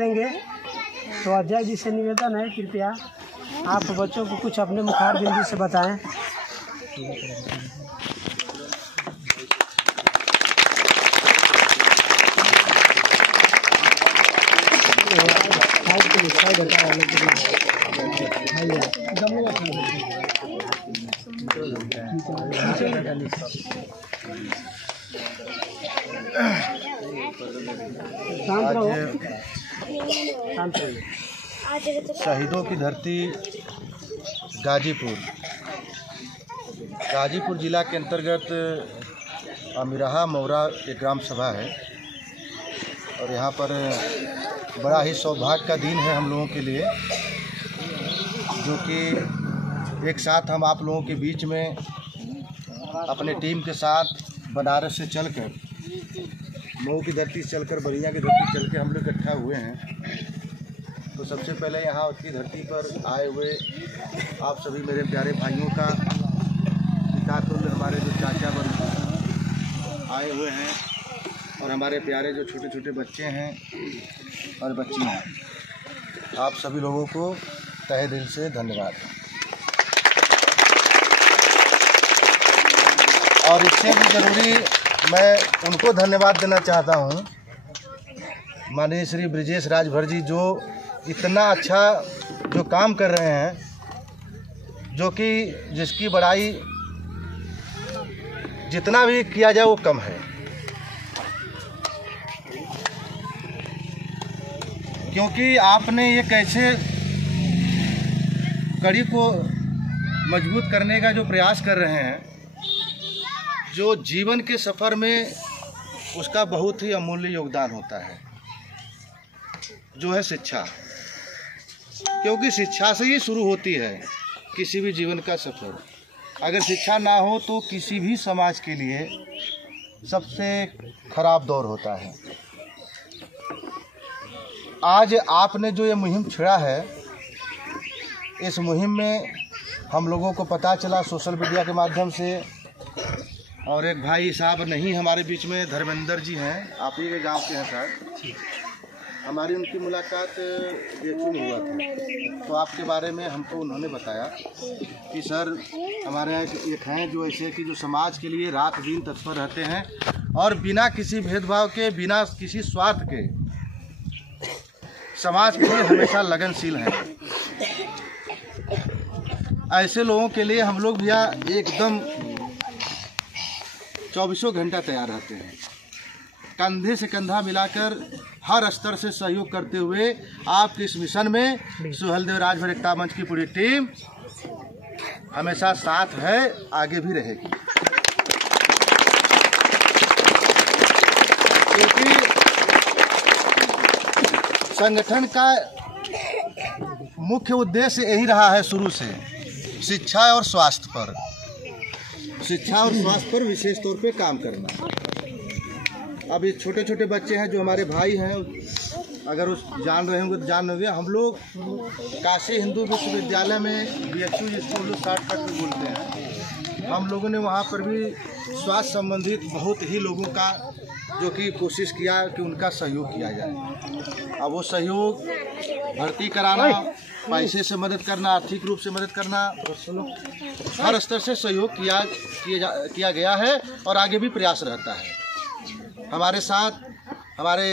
करेंगे। तो अध्यक्ष जी से निवेदन है, कृपया आप बच्चों को कुछ अपने मुखार बिंदु से बताएं। शहीदों की धरती गाजीपुर जिला के अंतर्गत अमीराहा मौरा एक ग्राम सभा है और यहाँ पर बड़ा ही सौभाग्य का दिन है हम लोगों के लिए, जो कि एक साथ हम आप लोगों के बीच में अपने टीम के साथ बनारस से चलकर, मऊ की धरती से चलकर, बलिया की धरती चल के हम लोग इकट्ठा हुए हैं। तो सबसे पहले यहाँ की धरती पर आए हुए आप सभी मेरे प्यारे भाइयों का, पितातुल्य हमारे जो चाचा बंधु आए हुए हैं और हमारे प्यारे जो छोटे छोटे बच्चे हैं और बच्चियाँ, आप सभी लोगों को तहे दिल से धन्यवाद। और इससे भी ज़रूरी मैं उनको धन्यवाद देना चाहता हूँ, माननीय श्री ब्रिजेश राजभर जी, जो इतना अच्छा जो काम कर रहे हैं, जो कि जिसकी बड़ाई जितना भी किया जाए वो कम है, क्योंकि आपने एक ऐसे कड़ी को मजबूत करने का जो प्रयास कर रहे हैं, जो जीवन के सफ़र में उसका बहुत ही अमूल्य योगदान होता है, जो है शिक्षा। क्योंकि शिक्षा से ही शुरू होती है किसी भी जीवन का सफ़र। अगर शिक्षा ना हो तो किसी भी समाज के लिए सबसे खराब दौर होता है। आज आपने जो ये मुहिम छेड़ा है, इस मुहिम में हम लोगों को पता चला सोशल मीडिया के माध्यम से, और एक भाई साहब नहीं हमारे बीच में, धर्मेंद्र जी हैं, आप ही के गांव के हैं सर, हमारी उनकी मुलाकात बीएचयू में हुआ था। तो आपके बारे में हमको उन्होंने बताया कि सर हमारे यहाँ एक हैं जो ऐसे कि जो समाज के लिए रात दिन तत्पर रहते हैं और बिना किसी भेदभाव के, बिना किसी स्वार्थ के समाज के लिए हमेशा लगनशील हैं। ऐसे लोगों के लिए हम लोग भैया एकदम 24 घंटा तैयार रहते हैं, कंधे से कंधा मिलाकर हर स्तर से सहयोग करते हुए आपके इस मिशन में सुहेलदेव राजभर एकता मंच की पूरी टीम हमेशा साथ है, आगे भी रहेगी। क्योंकि संगठन का मुख्य उद्देश्य यही रहा है शुरू से, शिक्षा और स्वास्थ्य पर, शिक्षा और स्वास्थ्य पर विशेष तौर पे काम करना। अब ये छोटे छोटे बच्चे हैं जो हमारे भाई हैं, अगर उस जान रहे होंगे तो जान रहे होंगे, हम लोग काशी हिंदू विश्वविद्यालय में बीएचयू जिसको हम लोग शॉर्टकट में बोलते हैं, हम लोगों ने वहाँ पर भी स्वास्थ्य संबंधित बहुत ही लोगों का जो कि कोशिश किया कि उनका सहयोग किया जाए। अब वो सहयोग भर्ती कराना, पैसे से मदद करना, आर्थिक रूप से मदद करना, हर स्तर से सहयोग किया गया है और आगे भी प्रयास रहता है। हमारे साथ हमारे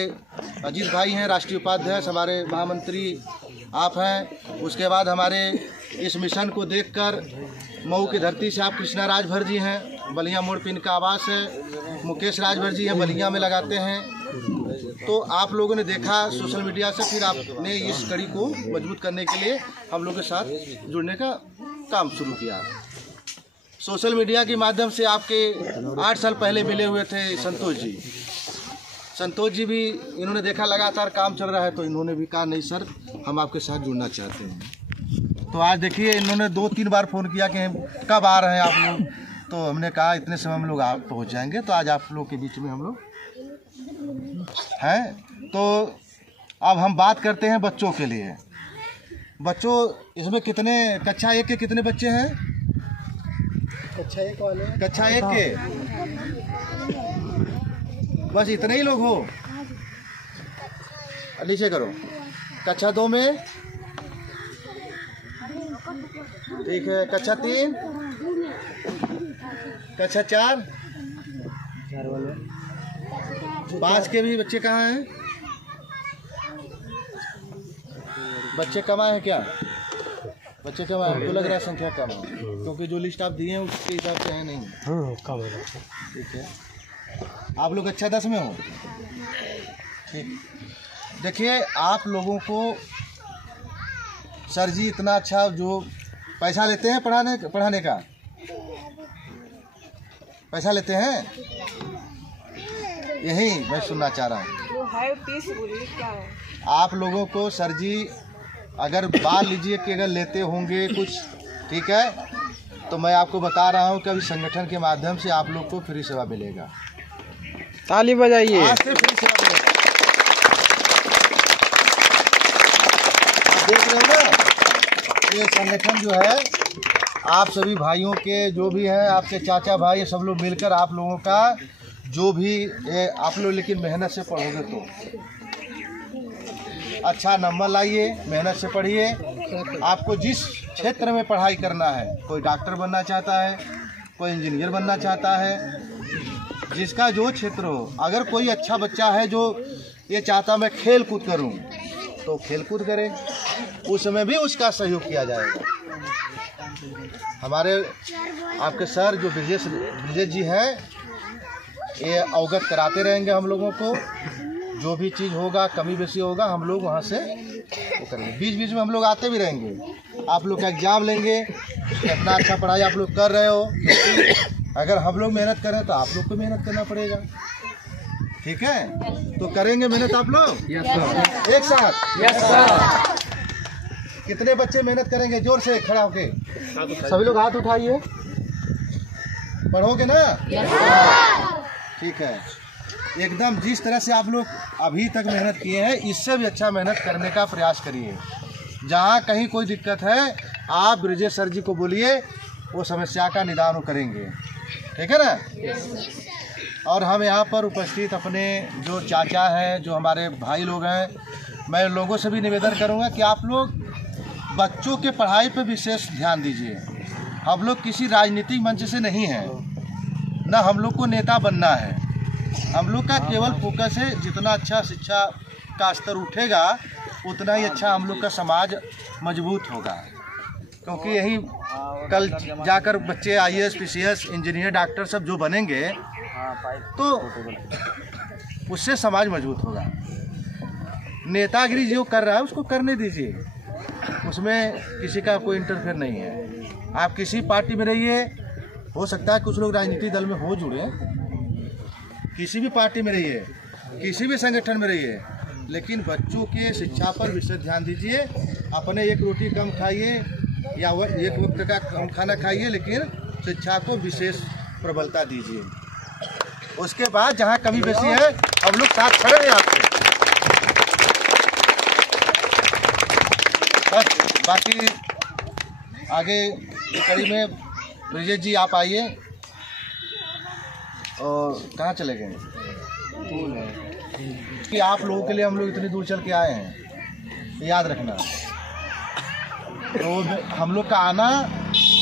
अजीत भाई हैं, राष्ट्रीय उपाध्यक्ष, हमारे महामंत्री आप हैं। उसके बाद हमारे इस मिशन को देखकर मऊ की धरती से आप कृष्णा राजभर जी हैं, बलिया मोड़ पे इनका आवास है, मुकेश राजभर जी हैं, बलिया में लगाते हैं। तो आप लोगों ने देखा सोशल मीडिया से, फिर आपने इस कड़ी को मजबूत करने के लिए हम लोगों के साथ जुड़ने का काम शुरू किया। सोशल मीडिया के माध्यम से आपके 8 साल पहले मिले हुए थे संतोष जी भी, इन्होंने देखा लगातार काम चल रहा है तो इन्होंने भी कहा नहीं सर हम आपके साथ जुड़ना चाहते हैं। तो आज देखिए इन्होंने 2-3 बार फ़ोन किया कि कब आ रहे हैं आप लोग, तो हमने कहा इतने समय हम लोग पहुँच जाएंगे। तो आज आप लोग के बीच में हम लोग हैं। तो अब हम बात करते हैं बच्चों के लिए। बच्चों इसमें कितने कक्षा 1 के कितने बच्चे हैं? कक्षा 1 के बस इतने ही लोग हो। नीचे करो। कक्षा 2 में ठीक है। कक्षा 3, कक्षा 4, 5 के भी बच्चे कहाँ हैं? बच्चे कम आए हैं क्या? बच्चे कम आए, तो लग रहा है संख्या कम है, क्योंकि जो लिस्ट आप दिए हैं उसके हिसाब से है नहीं। कम है। ठीक है, आप लोग कक्षा 10 में हो। ठीक, देखिए आप लोगों को सर जी इतना अच्छा जो पैसा लेते हैं पढ़ाने का पैसा लेते हैं, यही मैं सुनना चाह रहा हूँ। आप लोगों को सर जी अगर मान लीजिए कि अगर लेते होंगे कुछ, ठीक है, तो मैं आपको बता रहा हूँ कि अभी संगठन के माध्यम से आप लोग को फ्री सेवा मिलेगा। ताली बजाइए। आज से फ्री सेवा मिलेगा। आप देख रहे हो ना, ये संगठन जो है आप सभी भाइयों के जो भी हैं, आपके चाचा भाई सब लोग मिलकर आप लोगों का जो भी आप लोग लेकिन मेहनत से पढ़ोगे तो अच्छा नंबर लाइए, मेहनत से पढ़िए। आपको जिस क्षेत्र में पढ़ाई करना है, कोई डॉक्टर बनना चाहता है, कोई इंजीनियर बनना चाहता है, जिसका जो क्षेत्र हो। अगर कोई अच्छा बच्चा है जो ये चाहता मैं खेल कूद करूँ, तो खेल कूद करे, उस समय भी उसका सहयोग किया जाएगा। हमारे आपके सर जो ब्रिजेश जी हैं, ये अवगत कराते रहेंगे हम लोगों को। जो भी चीज़ होगा, कमी बेसी होगा, हम लोग वहाँ से वो करेंगे। बीच बीच में हम लोग आते भी रहेंगे। आप लोग का एग्ज़ाम लेंगे, इतना अच्छा पढ़ाई आप लोग कर रहे हो, अगर हम लोग मेहनत करें तो आप लोग को मेहनत करना पड़ेगा। ठीक है, तो करेंगे मेहनत आप लोग? Yes sir. एक साथ? Yes sir. कितने बच्चे मेहनत करेंगे? जोर से खड़ा होके सभी लोग हाथ उठाइए। पढ़ोगे ना? ठीक है, एकदम जिस तरह से आप लोग अभी तक मेहनत किए हैं, इससे भी अच्छा मेहनत करने का प्रयास करिए। जहाँ कहीं कोई दिक्कत है, आप ब्रिजेश सर जी को बोलिए, वो समस्या का निदान वो करेंगे। ठीक है ना? और हम यहाँ पर उपस्थित अपने जो चाचा हैं, जो हमारे भाई लोग हैं, मैं उन लोगों से भी निवेदन करूँगा कि आप लोग बच्चों के पढ़ाई पर विशेष ध्यान दीजिए। हम लोग किसी राजनीतिक मंच से नहीं हैं, ना हम लोग को नेता बनना है। हम लोग का केवल फोकस है, जितना अच्छा शिक्षा का स्तर उठेगा उतना ही अच्छा हम लोग का समाज मजबूत होगा। क्योंकि यही कल जाकर बच्चे IAS, PCS, इंजीनियर, डॉक्टर सब जो बनेंगे, तो उससे समाज मजबूत होगा। नेतागिरी जो कर रहा है उसको करने दीजिए, उसमें किसी का कोई इंटरफेयर नहीं है। आप किसी पार्टी में रहिए, हो सकता है कुछ लोग राजनीतिक दल में हो जुड़े, किसी भी पार्टी में रहिए, किसी भी संगठन में रहिए, लेकिन बच्चों के शिक्षा पर विशेष ध्यान दीजिए। अपने एक रोटी कम खाइए या एक वक्त का कम खाना खाइए, लेकिन शिक्षा को विशेष प्रबलता दीजिए। उसके बाद जहाँ कमी बेसी है, हम लोग साथ खड़े हैं आपसे। बस बाकी आगे कड़ी में ब्रिजेश जी आप आइए। और कहाँ चले गए? कि आप लोगों के लिए हम लोग इतनी दूर चल के आए हैं, याद रखना। तो हम लोग का आना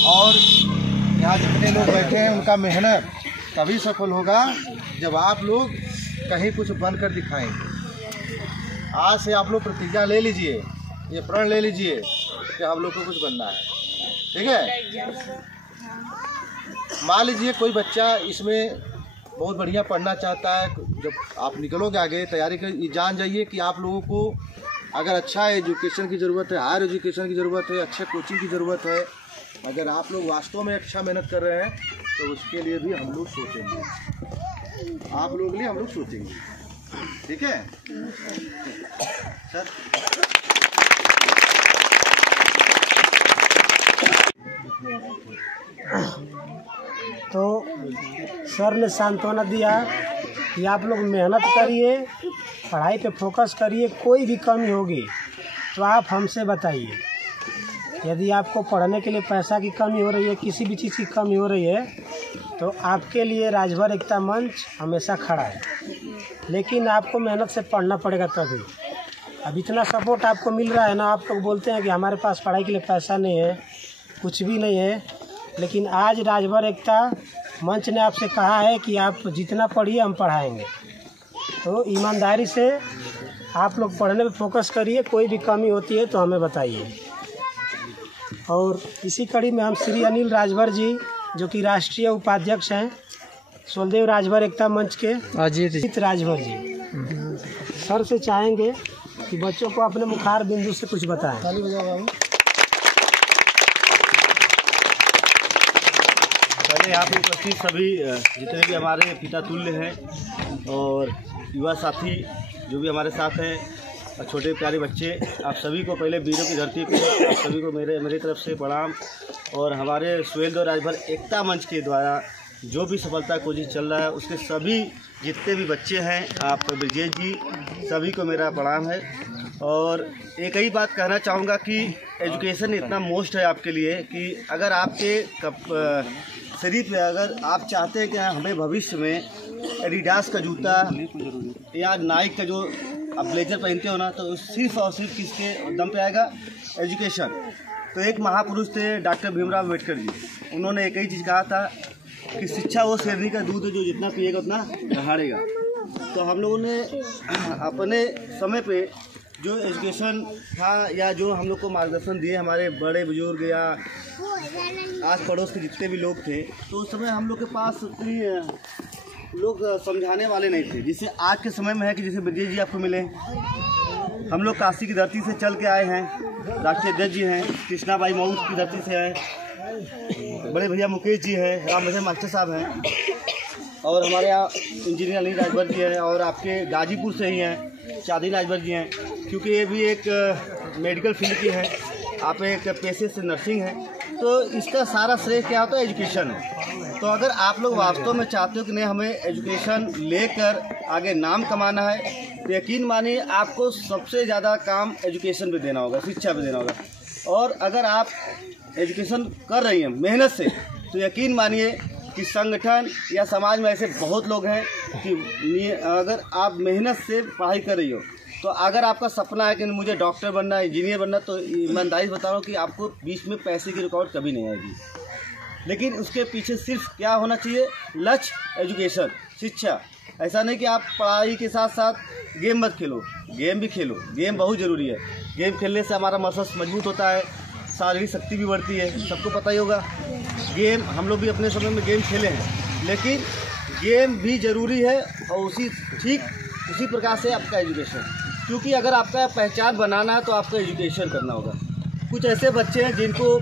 और यहाँ जितने लोग बैठे हैं उनका मेहनत तभी सफल होगा जब आप लोग कहीं कुछ बनकर दिखाएंगे। आज से आप लोग प्रतिज्ञा ले लीजिए, ये प्रण ले लीजिए कि हम लोग को कुछ बनना है। ठीक है? मान लीजिए कोई बच्चा इसमें बहुत बढ़िया पढ़ना चाहता है, जब आप निकलोगे आगे तैयारी कर, जान जाइए कि आप लोगों को अगर अच्छा एजुकेशन की ज़रूरत है, हायर एजुकेशन की ज़रूरत है, अच्छे कोचिंग की ज़रूरत है। अगर आप लोग वास्तव में अच्छा मेहनत कर रहे हैं तो उसके लिए भी हम लोग सोचेंगे, आप लोगों के लिए हम लोग सोचेंगे। ठीक है सर? तो सर ने सांत्वना दिया कि आप लोग मेहनत करिए, पढ़ाई पे फोकस करिए, कोई भी कमी होगी तो आप हमसे बताइए। यदि आपको पढ़ने के लिए पैसा की कमी हो रही है, किसी भी चीज़ की कमी हो रही है, तो आपके लिए राजभर एकता मंच हमेशा खड़ा है। लेकिन आपको मेहनत से पढ़ना पड़ेगा तभी। अब इतना सपोर्ट आपको मिल रहा है ना, आप लोग बोलते हैं कि हमारे पास पढ़ाई के लिए पैसा नहीं है, कुछ भी नहीं है, लेकिन आज राजभर एकता मंच ने आपसे कहा है कि आप जितना पढ़िए हम पढ़ाएंगे। तो ईमानदारी से आप लोग पढ़ने पे फोकस करिए, कोई भी कमी होती है तो हमें बताइए। और इसी कड़ी में हम श्री अनिल राजभर जी, जो कि राष्ट्रीय उपाध्यक्ष हैं सोलदेव राजभर एकता मंच के, अजीत राजभर जी, सर से चाहेंगे कि बच्चों को अपने मुखार बिंदु से कुछ बताएं। ताली बजाओ बाबू। पहले यहाँ पे उपस्थित सभी जितने भी हमारे पिता तुल्य हैं और युवा साथी जो भी हमारे साथ हैं और छोटे प्यारे बच्चे, आप सभी को पहले वीरों की धरती पे आप सभी को मेरी तरफ से प्रणाम। और हमारे सोहेलदेव राजभर एकता मंच के द्वारा जो भी सफलता कोशिश चल रहा है उसके सभी जितने भी बच्चे हैं, आप ब्रजेश जी सभी को मेरा प्रणाम है। और एक ही बात कहना चाहूँगा कि एजुकेशन इतना मोस्ट है आपके लिए कि अगर आपके शरीर पे अगर आप चाहते हैं कि हमें भविष्य में एडिडास का जूता या नाइक का जो आप ब्लेजर पहनते हो ना, तो सिर्फ और सिर्फ किसके दम पे आएगा, एजुकेशन। तो एक महापुरुष थे डॉक्टर भीमराव अम्बेडकर जी, उन्होंने एक ही चीज़ कहा था कि शिक्षा वो शेरनी का दूध है जो जितना पिएगा उतना दहाड़ेगा। तो हम लोगों ने अपने समय पे जो एजुकेशन था या जो हम लोग को मार्गदर्शन दिए हमारे बड़े बुजुर्ग या आस पड़ोस के जितने भी लोग थे, तो उस समय हम लोग के पास उतनी लोग समझाने वाले नहीं थे, जिससे आज के समय में है कि जैसे ब्रजेश जी आपको मिले, हम लोग काशी की धरती से चल के आए हैं, राष्ट्रीय अध्यक्ष जी हैं, कृष्णा बाई मऊ की धरती से हैं, बड़े भैया मुकेश जी हैं, राम भजन मास्टर साहब हैं, और हमारे यहाँ इंजीनियर अनिल राजभर जी हैं, और आपके गाजीपुर से ही हैं चांदी राजभर जी हैं, क्योंकि ये भी एक मेडिकल फील्ड की है, आप एक पेशे से नर्सिंग हैं। तो इसका सारा श्रेय क्या होता है, एजुकेशन है। तो अगर आप लोग वास्तव में चाहते हो कि नहीं हमें एजुकेशन लेकर आगे नाम कमाना है, तो यकीन मानिए आपको सबसे ज़्यादा काम एजुकेशन पे देना होगा, शिक्षा पे देना होगा। और अगर आप एजुकेशन कर रही हैं मेहनत से, तो यकीन मानिए कि संगठन या समाज में ऐसे बहुत लोग हैं कि अगर आप मेहनत से पढ़ाई कर रही हो, तो अगर आपका सपना है कि मुझे डॉक्टर बनना है, इंजीनियर बनना, तो ईमानदारी बता रहा हूँ कि आपको बीच में पैसे की रुकावट कभी नहीं आएगी। लेकिन उसके पीछे सिर्फ क्या होना चाहिए, लक्ष्य, एजुकेशन, शिक्षा। ऐसा नहीं कि आप पढ़ाई के साथ साथ गेम मत खेलो, गेम भी खेलो, गेम बहुत ज़रूरी है। गेम खेलने से हमारा मस्तिष्क मजबूत होता है, शारीरिक शक्ति भी बढ़ती है, सबको पता ही होगा। गेम हम लोग भी अपने समय में गेम खेले हैं, लेकिन गेम भी ज़रूरी है और उसी प्रकार से आपका एजुकेशन, क्योंकि अगर आपका पहचान बनाना है तो आपको एजुकेशन करना होगा। कुछ ऐसे बच्चे हैं जिनको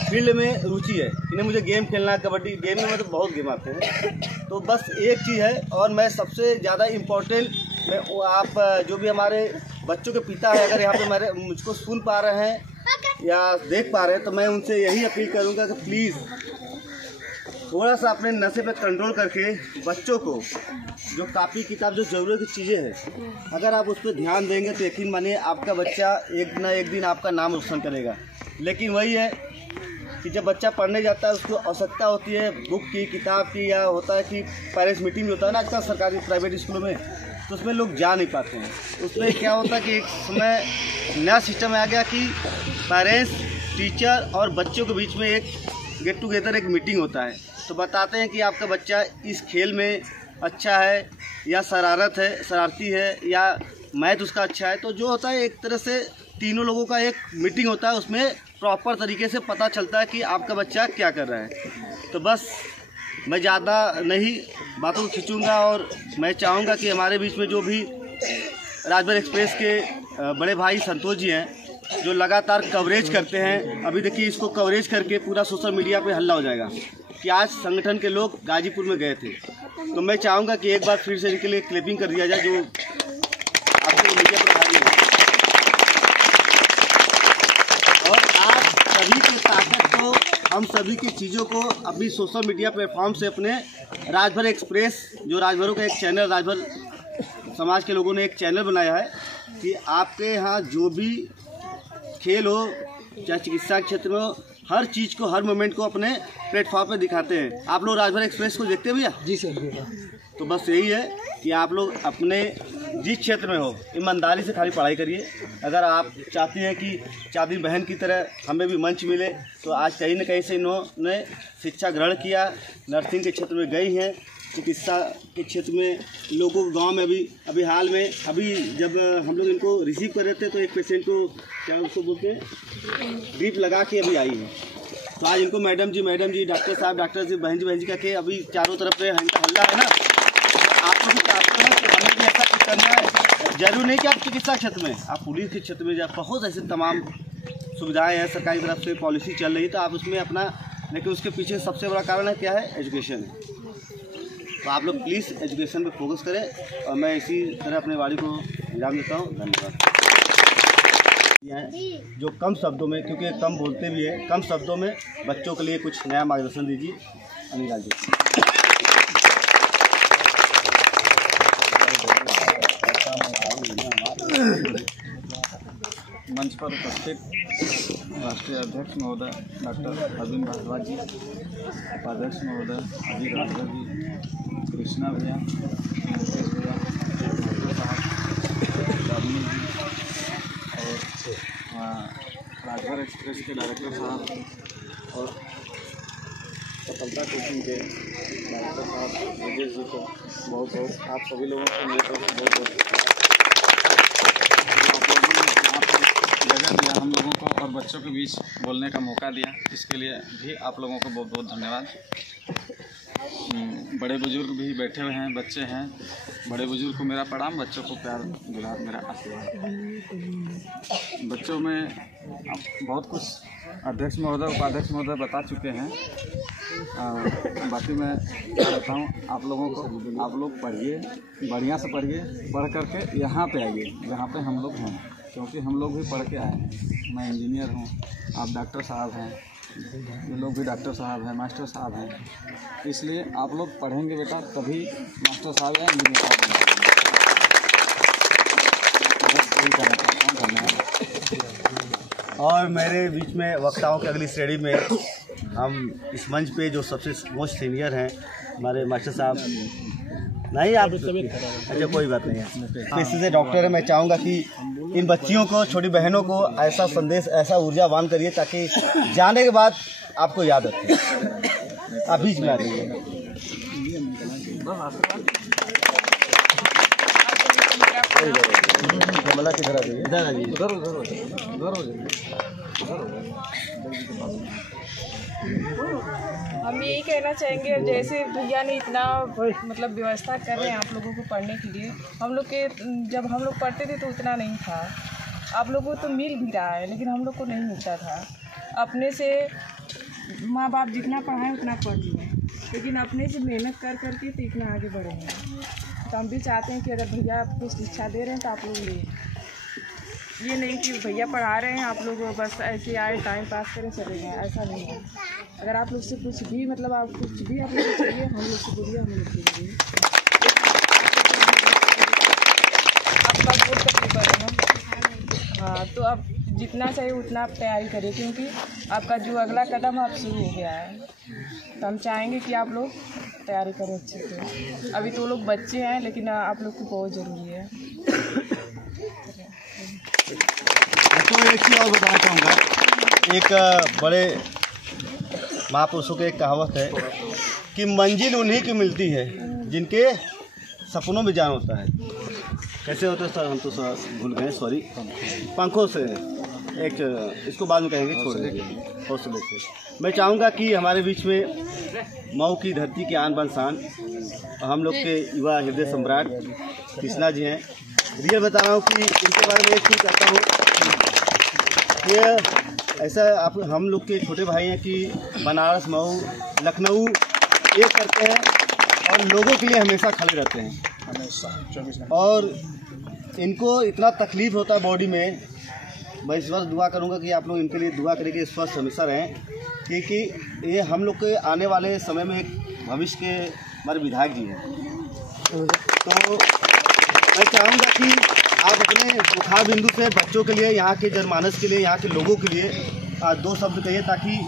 फील्ड में रुचि है, इन्हें मुझे गेम खेलना है, कबड्डी, गेम में तो बहुत गेम आते हैं। तो बस एक चीज़ है, और मैं सबसे ज़्यादा इम्पोर्टेंट, मैं आप जो भी हमारे बच्चों के पिता है, अगर यहाँ पे मुझको सुन पा रहे हैं या देख पा रहे हैं, तो मैं उनसे यही अपील करूँगा कि प्लीज़ थोड़ा सा अपने नशे पे कंट्रोल करके बच्चों को जो कापी किताब जो ज़रूरत की चीज़ें हैं, अगर आप उस पर ध्यान देंगे तो यकीन मानिए आपका बच्चा एक ना एक दिन आपका नाम रोशन करेगा। लेकिन वही है कि जब बच्चा पढ़ने जाता है उसको आवश्यकता होती है बुक की, किताब की, या होता है कि पेरेंट्स मीटिंग भी होता है ना आजकल सरकारी प्राइवेट स्कूलों में, तो उसमें लोग जा नहीं पाते हैं। उसमें क्या होता है कि एक समय नया सिस्टम आ गया कि पेरेंट्स, टीचर और बच्चों के बीच में एक गेट टुगेदर, एक मीटिंग होता है, तो बताते हैं कि आपका बच्चा इस खेल में अच्छा है या शरारती है या मैथ उसका अच्छा है। तो जो होता है एक तरह से तीनों लोगों का एक मीटिंग होता है, उसमें प्रॉपर तरीके से पता चलता है कि आपका बच्चा क्या कर रहा है। तो बस मैं ज़्यादा नहीं बातों को खींचूँगा, और मैं चाहूँगा कि हमारे बीच में जो भी राजभर एक्सप्रेस के बड़े भाई संतोष जी हैं, जो लगातार कवरेज करते हैं, अभी देखिए इसको कवरेज करके पूरा सोशल मीडिया पे हल्ला हो जाएगा कि आज संगठन के लोग गाजीपुर में गए थे। तो मैं चाहूँगा कि एक बार फिर से इनके लिए क्लिपिंग कर दिया जाए जो आपको मीडिया पर भारी है। और आप सभी की ताकत को, हम सभी की चीज़ों को अपनी सोशल मीडिया प्लेटफॉर्म से अपने राजभर एक्सप्रेस, जो राजभरों का एक चैनल, राजभर समाज के लोगों ने एक चैनल बनाया है कि आपके यहाँ जो भी खेल हो, चाहे चिकित्सा के क्षेत्र में हो, हर चीज़ को, हर मोमेंट को अपने प्लेटफॉर्म पे दिखाते हैं। आप लोग राजभर एक्सप्रेस को देखते हैं भैया? जी सर। तो बस यही है कि आप लोग अपने जिस क्षेत्र में हो ईमानदारी से खाली पढ़ाई करिए। अगर आप चाहती हैं कि चाँदी बहन की तरह हमें भी मंच मिले, तो आज कहीं न कहीं से इन्होंने शिक्षा ग्रहण किया। नर्सिंग के क्षेत्र में गई हैं, चिकित्सा के क्षेत्र में लोगों को गांव में अभी हाल में जब हम लोग इनको रिसीव कर रहे थे तो एक पेशेंट को क्या उसको बोलते हैं ड्रिप लगा के अभी आई है। तो आज इनको मैडम जी डॉक्टर साहब डॉक्टर जी बहन जी करके अभी चारों तरफ से हल्ला है ना। आप लोग चाहते हैं कि हमें भी ऐसा कुछ करना है। जरूर नहीं कि आप चिकित्सा क्षेत्र में, आप पुलिस के क्षेत्र में जा, बहुत ऐसे तमाम सुविधाएँ हैं, सरकारी तरफ से पॉलिसी चल रही है, तो आप उसमें अपना, लेकिन उसके पीछे सबसे बड़ा कारण है क्या है, एजुकेशन है। तो आप लोग प्लीज़ एजुकेशन पे फोकस करें और मैं इसी तरह अपने वाणी को विराम देता हूँ। धन्यवाद। जो कम शब्दों में, क्योंकि कम बोलते भी है, कम शब्दों में बच्चों के लिए कुछ नया मार्गदर्शन दीजिए। अनिल जी। मंच पर उपस्थित राष्ट्रीय अध्यक्ष महोदय डॉक्टर अरविंद भारद्वाज जी, उपाध्यक्ष महोदय अजीत राघव जी, कृष्णा भैया, मुकेश भैया, रामनी जी और राजभर एक्सप्रेस के डायरेक्टर साहब और सफलता कोचिंग के डायरेक्टर साहब राजेश जी को बहुत बहुत, आप सभी लोगों को मेरी तरफ से बहुत बहुत जगह दिया हम लोगों को और बच्चों के बीच बोलने का मौका दिया, इसके लिए भी आप लोगों को बहुत बहुत धन्यवाद। बड़े बुजुर्ग भी बैठे हुए हैं, बच्चे हैं, बड़े बुजुर्ग को मेरा प्रणाम, बच्चों को प्यार दुलार मेरा आशीर्वाद। बच्चों में बहुत कुछ अध्यक्ष महोदय उपाध्यक्ष महोदय बता चुके हैं, बाकी मैं कहता हूँ आप लोगों को, आप लोग पढ़िए, बढ़िया से पढ़िए, पढ़ करके यहाँ पे आइए जहाँ पे हम लोग हैं, क्योंकि हम लोग भी पढ़ के आए हैं। मैं इंजीनियर हूँ, आप डॉक्टर साहब हैं, ये लोग भी डॉक्टर साहब हैं, मास्टर साहब हैं, इसलिए आप लोग पढ़ेंगे बेटा तभी मास्टर साहब या इंजीनियर साहब हैं। और मेरे बीच में वक्ताओं की अगली श्रेणी में हम इस मंच पे जो सबसे मोस्ट सीनियर हैं हमारे मास्टर साहब, नहीं आप अच्छा कोई बात नहीं है, पेशे से डॉक्टर है। मैं चाहूँगा कि इन बच्चियों को, छोटी बहनों को ऐसा संदेश, ऐसा ऊर्जावान करिए ताकि जाने के बाद आपको याद रखें। आप बीच में आ जाइए। कमला किधर आ जाइए, इधर आ जाइए, उधर हो जाइए। हम यही कहना चाहेंगे, जैसे भैया ने इतना मतलब व्यवस्था कर रहे हैं आप लोगों को पढ़ने के लिए, हम लोग के जब हम लोग पढ़ते थे तो उतना नहीं था। आप लोगों को तो मिल भी रहा है, लेकिन हम लोग को नहीं मिलता था। अपने से माँ बाप जितना पढ़ाएं उतना पढ़ लिए, लेकिन अपने से मेहनत कर करके तो इतना आगे बढ़े हैं। तो हम भी चाहते हैं कि अगर भैया आपको शिक्षा दे रहे हैं तो आप लोग ले, ये नहीं कि भैया पढ़ा रहे हैं आप लोग बस ऐसे आए टाइम पास करें चले गए, ऐसा नहीं है। अगर आप लोग से कुछ भी मतलब आप कुछ भी आप लोग को चाहिए, हम लोग से बोलिए, हम लोग के लिए आपका बोर्ड का पेपर है ना। हाँ, तो अब जितना चाहिए उतना आप तैयारी करें, क्योंकि आपका जो अगला कदम आप शुरू हो गया है। तो हम चाहेंगे कि आप लोग तैयारी करें अच्छे से। अभी तो लोग बच्चे हैं, लेकिन आप लोग को बहुत ज़रूरी है। तो एक चीज़ और बताना चाहूँगा, एक बड़े महापुरुषों की एक कहावत है कि मंजिल उन्हीं की मिलती है जिनके सपनों में जान होता है। कैसे होता है सर, हम तो सर भूल गए, सॉरी। पंखों से एक, इसको बाद में कहेंगे, छोड़ देंगे, हौसले से। मैं चाहूँगा कि हमारे बीच में मऊ की धरती के आन बान शान, हम लोग के युवा हृदय सम्राट कृष्णा जी हैं। रियल बता रहा हूँ कि इनके बारे में एक चीज़ कहता हूँ कि ऐसा आप हम लोग के छोटे भाई हैं कि बनारस, मऊ, लखनऊ एक करते हैं और लोगों के लिए हमेशा खड़े रहते हैं। और इनको इतना तकलीफ़ होता है बॉडी में। मैं इस वर्ष दुआ करूंगा कि आप लोग इनके लिए दुआ करें कि इस वर्ष हमेशा रहें, क्योंकि ये हम लोग के आने वाले समय में एक भविष्य के हमारे विधायक जी हैं। तो मैं चाहूँगा कि आप अपने मुखार बिंदु से बच्चों के लिए, यहाँ के जनमानस के लिए, यहाँ के लोगों के लिए दो शब्द कहिए, ताकि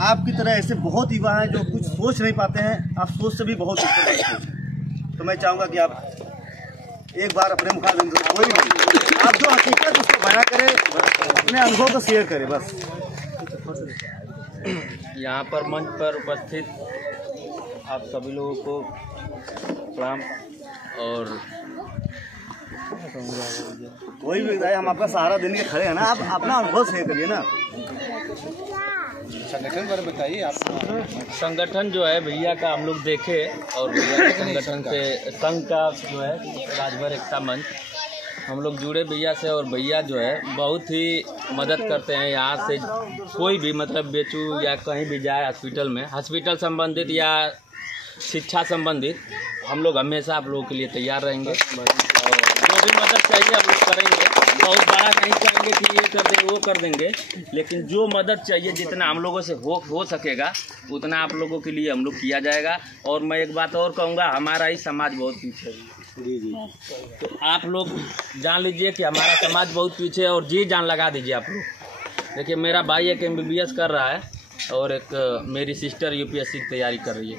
आपकी तरह ऐसे बहुत युवा हैं जो कुछ सोच नहीं पाते हैं, आप सोच से भी बहुत ऊपर हैं। तो मैं चाहूँगा कि आप एक बार अपने मुखाबिंदु से कोई भी आप जो हकीकत उसको बयां करें, अपने अनुभव को शेयर करें बस। यहाँ पर मंच पर उपस्थित आप सभी लोगों को प्रणाम। और कोई भी हम आपका सहारा देने के खड़े हैं ना, आप अपना अनुभव शेयर करिए ना। संगठन पर बताइए आप। संगठन जो है भैया का हम लोग देखे, और भैया के संगठन से संघ का जो है राजभर एकता मंच हम लोग जुड़े भैया से। और भैया जो है बहुत ही मदद करते हैं। यहाँ से कोई भी मतलब बेचू या कहीं भी जाए हॉस्पिटल संबंधित या शिक्षा संबंधित, हम लोग हमेशा आप लोगों के लिए तैयार रहेंगे। और जो भी मदद चाहिए हम लोग करेंगे। बहुत बड़ा नहीं करेंगे कि ये कर देंगे वो कर देंगे, लेकिन जो मदद चाहिए जितना हम लोगों से हो सकेगा उतना आप लोगों के लिए हम लोग किया जाएगा। और मैं एक बात और कहूँगा, हमारा ही समाज बहुत पीछे है। जी। तो आप लोग जान लीजिए कि हमारा समाज बहुत पीछे है, और जी जान लगा दीजिए आप लोग। देखिए मेरा भाई एक MBBS कर रहा है और एक मेरी सिस्टर UPSC की तैयारी कर रही है।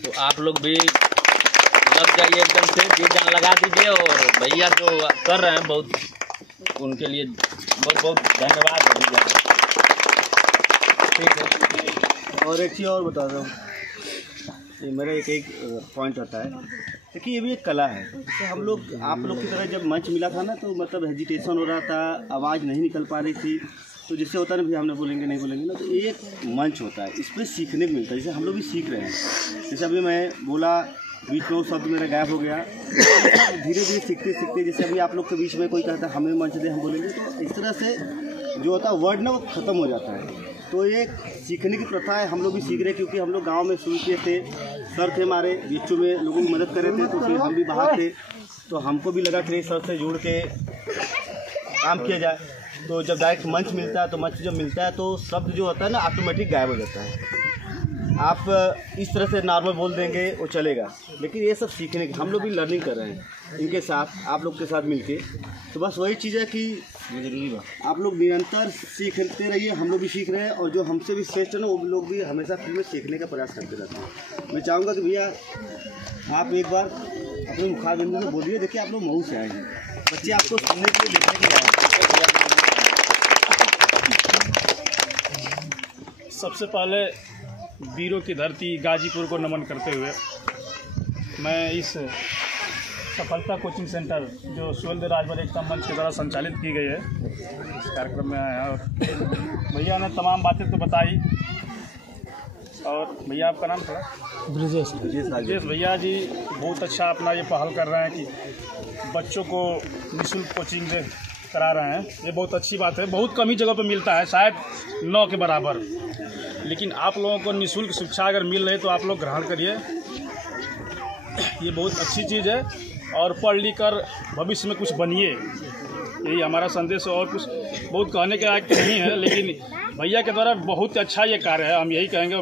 तो आप लोग भी लग जाइए, एकदम से जी जान लगा दीजिए। और भैया जो कर रहे हैं बहुत, उनके लिए बहुत बहुत धन्यवाद भैया। ठीक है। और एक चीज़ और बता दूँ, ये मेरा एक पॉइंट आता है। देखिए ये भी एक कला है। जैसे हम लोग आप लोग की तरह जब मंच मिला था ना, तो मतलब हेजिटेशन हो रहा था, आवाज़ नहीं निकल पा रही थी। तो जिससे होता है ना, भी हमने बोलेंगे नहीं बोलेंगे ना, तो एक मंच होता है, इस पर सीखने को मिलता है। जैसे हम लोग भी सीख रहे हैं। जैसे अभी मैं बोला, बीच में वो शब्द मेरा गायब हो गया। धीरे धीरे सीखते सीखते, जैसे अभी आप लोग के बीच में कोई कहता है हमें मंच दे, हम बोलेंगे, तो इस तरह से जो होता है वर्ड ना वो ख़त्म हो जाता है। तो ये सीखने की प्रथा है, हम लोग भी सीख रहे हैं। क्योंकि हम लोग गांव में शुरू किए थे, सर थे हमारे, बीचों में लोगों की मदद कर रहे थे, तो फिर हम भी बाहर थे, तो हमको भी लगा कि सर से जुड़ के काम किया जाए। तो जब डायरेक्ट मंच मिलता है, तो मंच जब मिलता है तो शब्द जो होता है ना ऑटोमेटिक गायब हो जाता है। आप इस तरह से नॉर्मल बोल देंगे वो चलेगा, लेकिन ये सब सीखने की हम लोग भी लर्निंग कर रहे हैं इनके साथ, आप लोग के साथ मिलके। तो बस वही चीज़ है कि आप लोग निरंतर सीखते रहिए, हम लोग भी सीख रहे हैं। और जो हमसे भी श्रेष्ठ है ना, वो लोग भी हमेशा फिर में सीखने का प्रयास करते रहते हैं। मैं चाहूँगा कि भैया आप एक बार अपने मुखाबिंदु से बोलिए। देखिए आप लोग मऊ से आए हैं, बच्चे आपको सुनने के लिए, देखने के लिए आए। सबसे पहले वीरों की धरती गाजीपुर को नमन करते हुए मैं इस सफलता कोचिंग सेंटर जो सुहेलदेव राजभर एकता मंच के द्वारा संचालित की गई है, इस कार्यक्रम में आया। और भैया ने तमाम बातें तो बताई। और भैया आपका नाम थोड़ा? ब्रिजेश भैया जी बहुत अच्छा अपना ये पहल कर रहे हैं कि बच्चों को निःशुल्क कोचिंग करा रहे हैं। ये बहुत अच्छी बात है। बहुत कम ही जगह पर मिलता है, शायद 9 के बराबर, लेकिन आप लोगों को निःशुल्क शिक्षा अगर मिल रही है तो आप लोग ग्रहण करिए। ये बहुत अच्छी चीज़ है। और पढ़ लिख कर भविष्य में कुछ बनिए, यही हमारा संदेश है। और कुछ बहुत कहने के लायक तो नहीं है, लेकिन भैया के द्वारा बहुत अच्छा ये कार्य है, हम यही कहेंगे।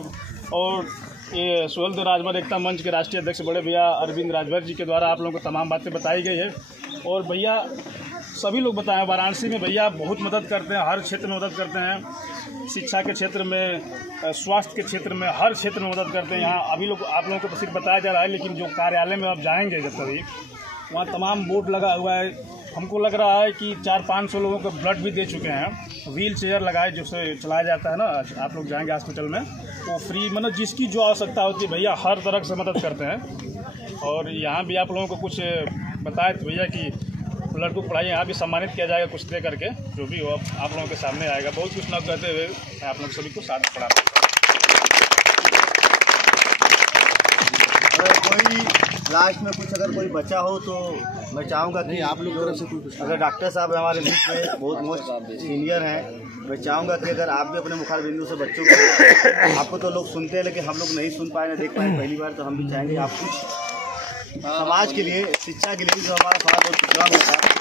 और ये सुहेलदेव राजभर एकता मंच के राष्ट्रीय अध्यक्ष बड़े भैया अरविंद राजभर जी के द्वारा आप लोगों को तमाम बातें बताई गई है। और भैया सभी लोग बताएं, वाराणसी में भैया बहुत मदद करते हैं, हर क्षेत्र में मदद करते हैं। शिक्षा के क्षेत्र में, स्वास्थ्य के क्षेत्र में, हर क्षेत्र में मदद करते हैं। यहाँ अभी लोग आप लोगों को तो सिर्फ बताया जा रहा है, लेकिन जो कार्यालय में आप जाएंगे जब कभी, वहाँ तमाम बोर्ड लगा हुआ है। हमको लग रहा है कि 400-500 लोगों को ब्लड भी दे चुके हैं। व्हील चेयर लगाए जिससे चलाया जाता है ना, आप लोग जाएंगे हॉस्पिटल में, वो फ्री, मतलब जिसकी जो आवश्यकता होती है भैया हर तरह से मदद करते हैं। और यहाँ भी आप लोगों को कुछ बताए तो भैया कि लड़कों को पढ़ाई यहाँ भी सम्मानित किया जाएगा कुछ दे करके, जो भी हो आप लोगों के सामने आएगा। बहुत कुछ न कहते हुए मैं आप लोग सभी को साथ पढ़ा। अगर कोई लास्ट में कुछ अगर कोई बचा हो तो मैं चाहूँगा कि आप लोग तरफ से कुछ, अगर डॉक्टर साहब हमारे बीच में बहुत मोस्ट सीनियर हैं, मैं चाहूँगा कि अगर आप भी अपने मुखार बिंदु से बच्चों को, आपको तो लोग सुनते हैं लेकिन हम लोग नहीं सुन पाए, देख पाए पहली बार, तो हम भी चाहेंगे आप कुछ समाज के लिए, शिक्षा के लिए जो हमारा समाज बहुत पिछड़ा होता है।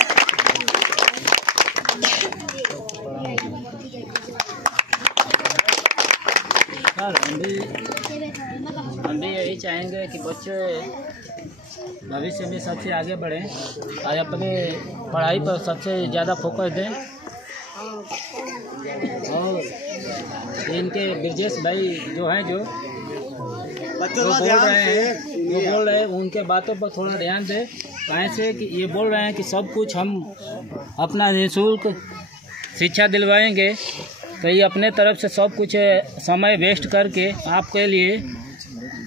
हम भी यही चाहेंगे कि बच्चे भविष्य में सबसे आगे बढ़ें और अपने पढ़ाई पर सबसे ज़्यादा फोकस दें। और इनके ब्रिजेश भाई जो हैं, जो बोल रहे हैं, जो बोल रहे हैं उनके बातों पर थोड़ा ध्यान दें। काहे से कि ये बोल रहे हैं कि सब कुछ हम अपना निःशुल्क शिक्षा दिलवाएंगे, तो ये अपने तरफ से सब कुछ समय वेस्ट करके आपके लिए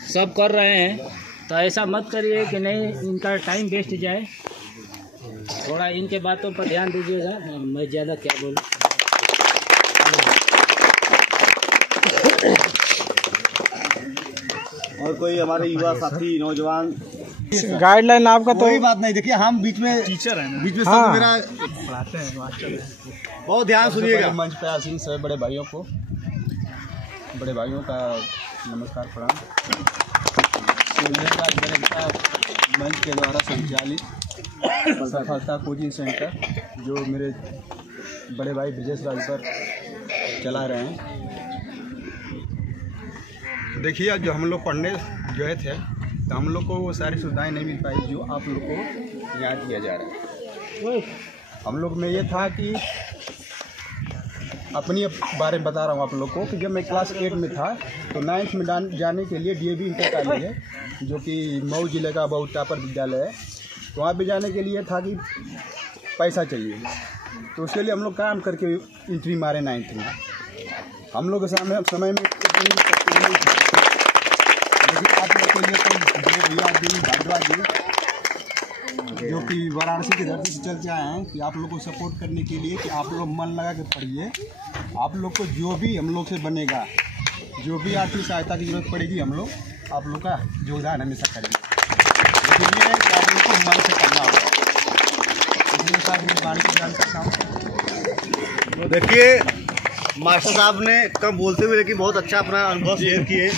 सब कर रहे हैं। तो ऐसा मत करिए कि नहीं इनका टाइम वेस्ट जाए, थोड़ा इनके बातों पर ध्यान दीजिएगा। मैं ज़्यादा क्या बोलूँ। और कोई हमारे युवा साथी नौजवान गाइडलाइन आपका तो कोई बात नहीं, देखिए हम बीच में टीचर है बीच में हाँ। सब मेरा पढ़ाते हैं, मास्टर हैं। बहुत ध्यान सुनिएगा। मंच पे आसीन सभी बड़े भाइयों को, बड़े भाइयों का नमस्कार प्रणाम। मंच के द्वारा संचालित सफलता कोचिंग सेंटर जो मेरे बड़े भाई ब्रजेश राज सर चला रहे हैं। देखिए जो हम लोग पढ़ने गए थे तो हम लोग को वो सारी सुविधाएं नहीं मिल पाई जो आप लोग को यहाँ दिया जा रहा है। हम लोग में ये था कि अपनी बारे में बता रहा हूँ आप लोग को कि जब मैं क्लास 8 में था तो 9th में जाने के लिए DAV इंटर कॉलेज है जो कि मऊ जिले का बहुत टॉपर विद्यालय है, तो वहाँ पे जाने के लिए था कि पैसा चाहिए, तो उसके लिए हम लोग काम करके एंट्री मारे 9th में। हम लोग के समय में लेकिन आप लोग के लिए तो भैया जी भारद्वाज जी जो कि वाराणसी की धरती से चल के आए हैं कि आप लोग को सपोर्ट करने के लिए कि आप लोग मन लगा के पढ़िए। आप लोग को जो भी हम लोग से बनेगा, जो भी आर्थिक सहायता की जरूरत पड़ेगी, हम लोग आप लोग का योगदान हमेशा करेंगे। लेकिन ये है कि आप लोग को मन से करना होगा। इसलिए साथ में गाड़ी की जान करता हूँ। देखिए मास्टर साहब ने कम बोलते हुए लेकिन बहुत अच्छा अपना अनुभव शेयर किए।